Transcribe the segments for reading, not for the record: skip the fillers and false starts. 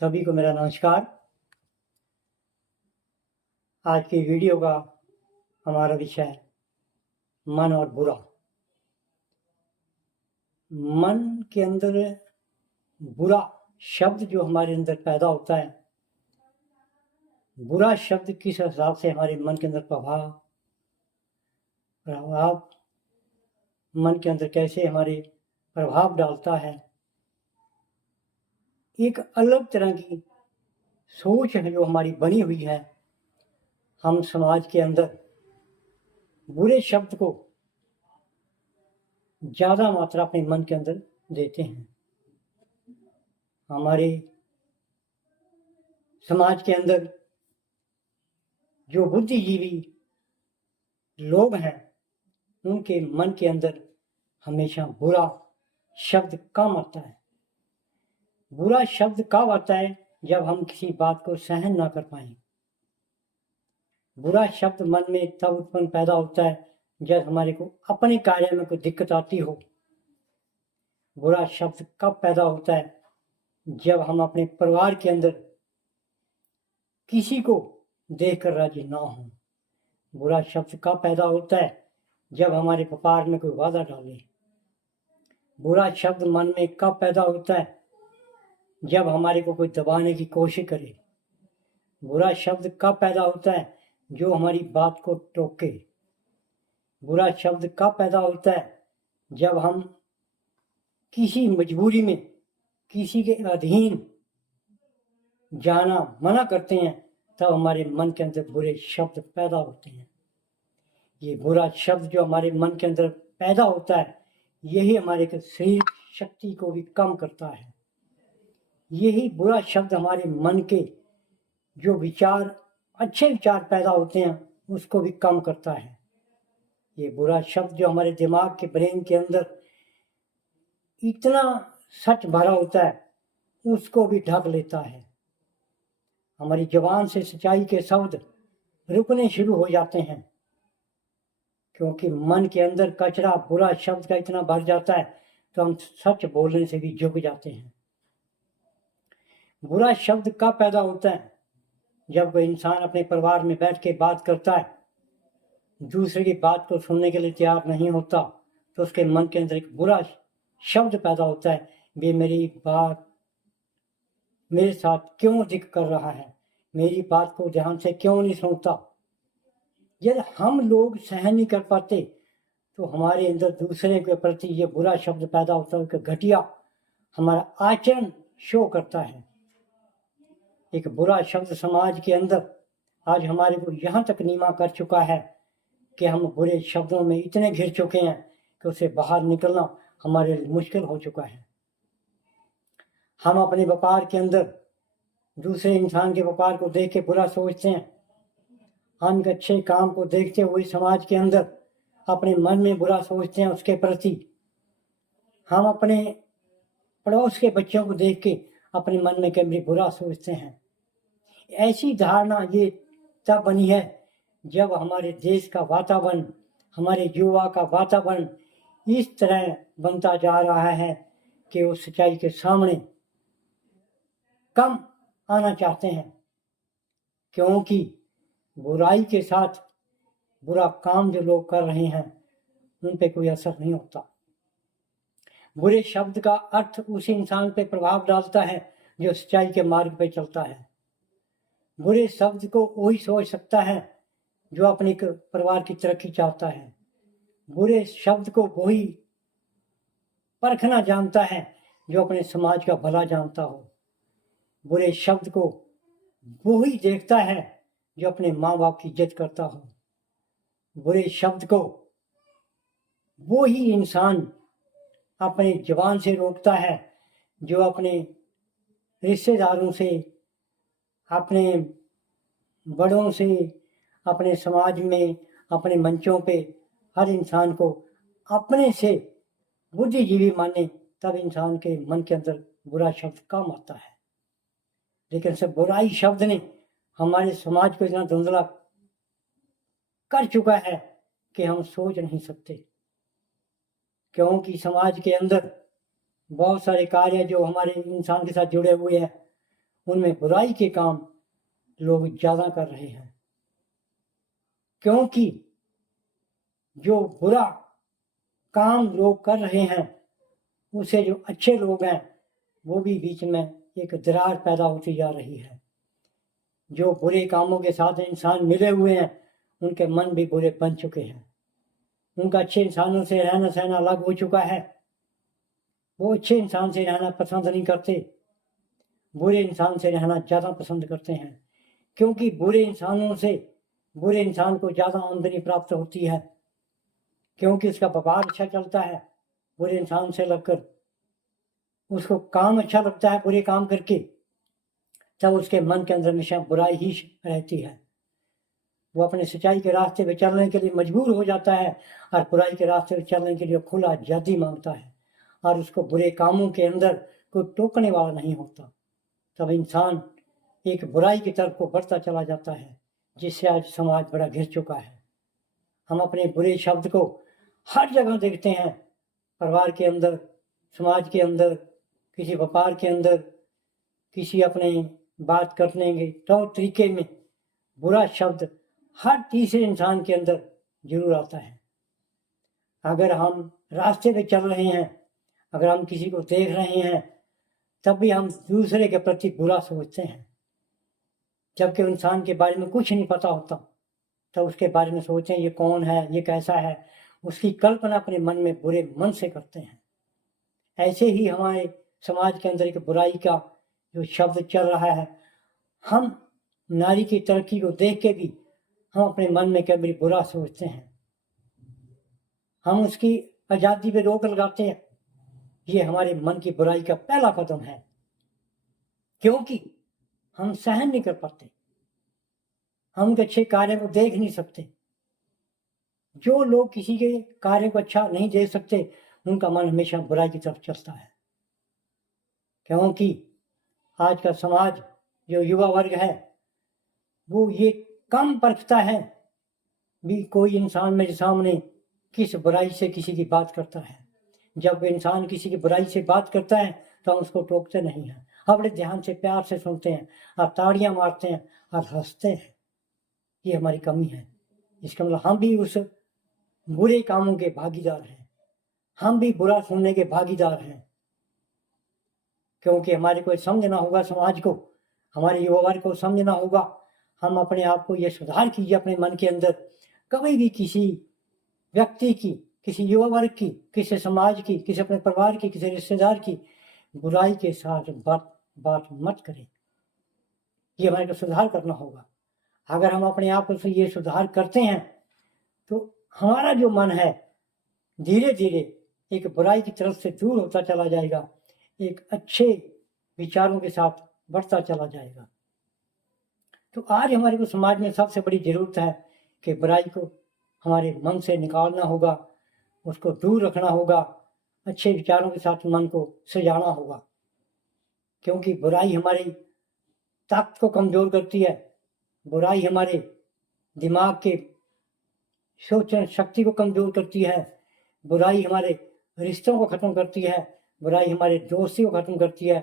सभी को मेरा नमस्कार। आज की वीडियो का हमारा विषय है मन और बुरा। मन के अंदर बुरा शब्द जो हमारे अंदर पैदा होता है, बुरा शब्द किस हिसाब से हमारे मन के अंदर प्रभाव मन के अंदर कैसे हमारे प्रभाव डालता है, एक अलग तरह की सोच है जो हमारी बनी हुई है। हम समाज के अंदर बुरे शब्द को ज़्यादा मात्रा अपने मन के अंदर देते हैं। हमारे समाज के अंदर जो बुद्धिजीवी लोग हैं, उनके मन के अंदर हमेशा बुरा शब्द कम आता है। बुरा शब्द कब आता है? जब हम किसी बात को सहन ना कर पाए। बुरा शब्द मन में तब उत्पन्न पैदा होता है जब हमारे को अपने कार्य में कोई दिक्कत आती हो। बुरा शब्द कब पैदा होता है? जब हम अपने परिवार के अंदर किसी को देखकर राजी ना हो। बुरा शब्द कब पैदा होता है? जब हमारे व्यापार में कोई वादा डाले। बुरा शब्द मन में कब पैदा होता है? जब हमारे को कोई दबाने की कोशिश करे। बुरा शब्द कब पैदा होता है? जो हमारी बात को टोके। बुरा शब्द कब पैदा होता है? जब हम किसी मजबूरी में किसी के अधीन जाना मना करते हैं, तब हमारे मन के अंदर बुरे शब्द पैदा होते हैं। ये बुरा शब्द जो हमारे मन के अंदर पैदा होता है, यही हमारे शरीर शक्ति को भी कम करता है। यही बुरा शब्द हमारे मन के जो विचार, अच्छे विचार पैदा होते हैं, उसको भी कम करता है। ये बुरा शब्द जो हमारे दिमाग के ब्रेन के अंदर इतना सच भरा होता है, उसको भी ढक लेता है। हमारी जुबान से सच्चाई के शब्द रुकने शुरू हो जाते हैं, क्योंकि मन के अंदर कचरा बुरा शब्द का इतना भर जाता है, तो हम सच बोलने से भी झुक जाते हैं। बुरा शब्द कब पैदा होता है? जब कोई इंसान अपने परिवार में बैठ के बात करता है, दूसरे की बात को सुनने के लिए तैयार नहीं होता, तो उसके मन के अंदर एक बुरा शब्द पैदा होता है, वे मेरी बात मेरे साथ क्यों जिक्र कर रहा है, मेरी बात को ध्यान से क्यों नहीं सुनता। यदि हम लोग सहन नहीं कर पाते, तो हमारे अंदर दूसरे के प्रति ये बुरा शब्द पैदा होता है कि घटिया हमारा आचरण शो करता है। एक बुरा शब्द समाज के अंदर आज हमारे को यहाँ तक नीमा कर चुका है कि हम बुरे शब्दों में इतने घिर चुके हैं कि उसे बाहर निकलना हमारे लिए मुश्किल हो चुका है। हम अपने व्यापार के अंदर दूसरे इंसान के व्यापार को देख के बुरा सोचते हैं। हम अच्छे काम को देखते हुए समाज के अंदर अपने मन में बुरा सोचते हैं उसके प्रति। हम अपने पड़ोस के बच्चों को देख के अपने मन में कभी बुरा सोचते हैं। ऐसी धारणा ये तब बनी है जब हमारे देश का वातावरण, हमारे युवा का वातावरण इस तरह बनता जा रहा है कि वो सच्चाई के सामने कम आना चाहते हैं, क्योंकि बुराई के साथ बुरा काम जो लोग कर रहे हैं उन पे कोई असर नहीं होता। बुरे शब्द का अर्थ उसी इंसान पे प्रभाव डालता है जो सच्चाई के मार्ग पे चलता है। बुरे शब्द को वही सोच सकता है जो अपने परिवार की तरक्की चाहता है। बुरे शब्द को वही परखना जानता है जो अपने समाज का भला जानता हो। बुरे शब्द को वही देखता है जो अपने माँ बाप की इज्जत करता हो। बुरे शब्द को वही इंसान अपने जुबान से रोकता है जो अपने रिश्तेदारों से, अपने बड़ों से, अपने समाज में, अपने मंचों पे हर इंसान को अपने से बुद्धिजीवी माने, तब इंसान के मन के अंदर बुरा शब्द कम आता है। लेकिन सब बुराई शब्द ने हमारे समाज को इतना धुंधला कर चुका है कि हम सोच नहीं सकते, क्योंकि समाज के अंदर बहुत सारे कार्य जो हमारे इंसान के साथ जुड़े हुए हैं उनमें बुराई के काम लोग ज़्यादा कर रहे हैं, क्योंकि जो बुरा काम लोग कर रहे हैं उसे जो अच्छे लोग हैं वो भी बीच में एक दरार पैदा होती जा रही है। जो बुरे कामों के साथ इंसान मिले हुए हैं उनके मन भी बुरे बन चुके हैं, उनका अच्छे इंसानों से रहना सहना अलग हो चुका है। वो अच्छे इंसान से रहना पसंद नहीं करते, बुरे इंसान से रहना ज़्यादा पसंद करते हैं, क्योंकि बुरे इंसान को ज़्यादा आमदनी प्राप्त होती है, क्योंकि उसका व्यापार अच्छा चलता है बुरे इंसान से लगकर, उसको काम अच्छा लगता है बुरे काम करके, तब उसके मन के अंदर हमेशा बुराई ही रहती है। वो अपने सच्चाई के रास्ते पे चलने के लिए मजबूर हो जाता है और बुराई के रास्ते पे चलने के लिए खुला आज़ादी मांगता है, और उसको बुरे कामों के अंदर कोई टोकने वाला नहीं होता। तब इंसान एक बुराई की तरफ को बढ़ता चला जाता है, जिससे आज समाज बड़ा घिर चुका है। हम अपने बुरे शब्द को हर जगह देखते हैं, परिवार के अंदर, समाज के अंदर, किसी व्यापार के अंदर, किसी अपने बात करने के तौर तरीके में बुरा शब्द हर तीसरे इंसान के अंदर जरूर आता है। अगर हम रास्ते पे चल रहे हैं, अगर हम किसी को देख रहे हैं, तब भी हम दूसरे के प्रति बुरा सोचते हैं, जबकि इंसान के बारे में कुछ नहीं पता होता, तब उसके बारे में सोचते हैं ये कौन है, ये कैसा है, उसकी कल्पना अपने मन में बुरे मन से करते हैं। ऐसे ही हमारे समाज के अंदर एक बुराई का जो शब्द चल रहा है, हम नारी की तरक्की को देख के भी हम अपने मन में कभी बुरा सोचते हैं, हम उसकी आज़ादी पे रोक लगाते हैं। ये हमारे मन की बुराई का पहला कदम है, क्योंकि हम सहन नहीं कर पाते, हम उनके अच्छे कार्य को देख नहीं सकते। जो लोग किसी के कार्य को अच्छा नहीं देख सकते उनका मन हमेशा बुराई की तरफ चलता है, क्योंकि आज का समाज जो युवा वर्ग है वो ये कम परखता है भी कोई इंसान मेरे सामने किस बुराई से किसी की बात करता है। जब इंसान किसी की बुराई से बात करता है तो हम उसको टोकते नहीं हैं, हम बड़े ध्यान से प्यार से सुनते हैं और ताड़ियां मारते हैं और हंसते हैं। ये हमारी कमी है। इसका मतलब हम भी उस बुरे कामों के भागीदार हैं, हम भी बुरा सुनने के भागीदार हैं, क्योंकि हमारे को समझना होगा, समाज को, हमारे युवा वर्ग को समझना होगा। हम अपने आप को ये सुधार कीजिए अपने मन के अंदर, कभी भी किसी व्यक्ति की, किसी युवा वर्ग की, किसी समाज की, किसी अपने परिवार की, किसी रिश्तेदार की बुराई के साथ बात मत करें। ये हमारे को सुधार करना होगा। अगर हम अपने आप को ये सुधार करते हैं तो हमारा जो मन है धीरे धीरे एक बुराई की तरफ से दूर होता चला जाएगा, एक अच्छे विचारों के साथ बढ़ता चला जाएगा। तो आज हमारे को समाज में सबसे बड़ी जरूरत है कि बुराई को हमारे मन से निकालना होगा, उसको दूर रखना होगा, अच्छे विचारों के साथ मन को सजाना होगा, क्योंकि बुराई हमारी ताकत को कमजोर करती है, बुराई हमारे दिमाग के सोचने शक्ति को कमजोर करती है, बुराई हमारे रिश्तों को खत्म करती है, बुराई हमारे दोस्ती को खत्म करती है,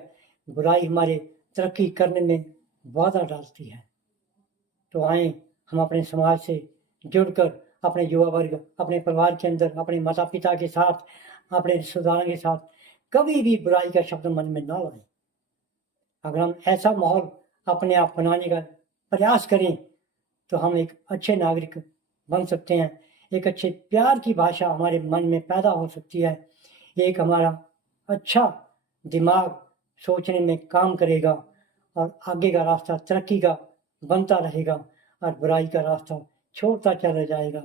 बुराई हमारे तरक्की करने में बाधा डालती है। तो आए हम अपने समाज से जुड़कर, अपने युवा वर्ग, अपने परिवार के अंदर, अपने माता पिता के साथ, अपने रिश्तेदारों के साथ कभी भी बुराई का शब्द मन में ना लाएं। अगर हम ऐसा माहौल अपने आप बनाने का प्रयास करें तो हम एक अच्छे नागरिक बन सकते हैं, एक अच्छे प्यार की भाषा हमारे मन में पैदा हो सकती है, एक हमारा अच्छा दिमाग सोचने में काम करेगा और आगे का रास्ता तरक्की का बनता रहेगा और बुराई का रास्ता छोड़ता चला जाएगा।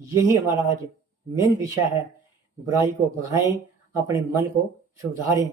यही हमारा आज मेन विषय है। बुराई को भगाएं, अपने मन को सुधारें।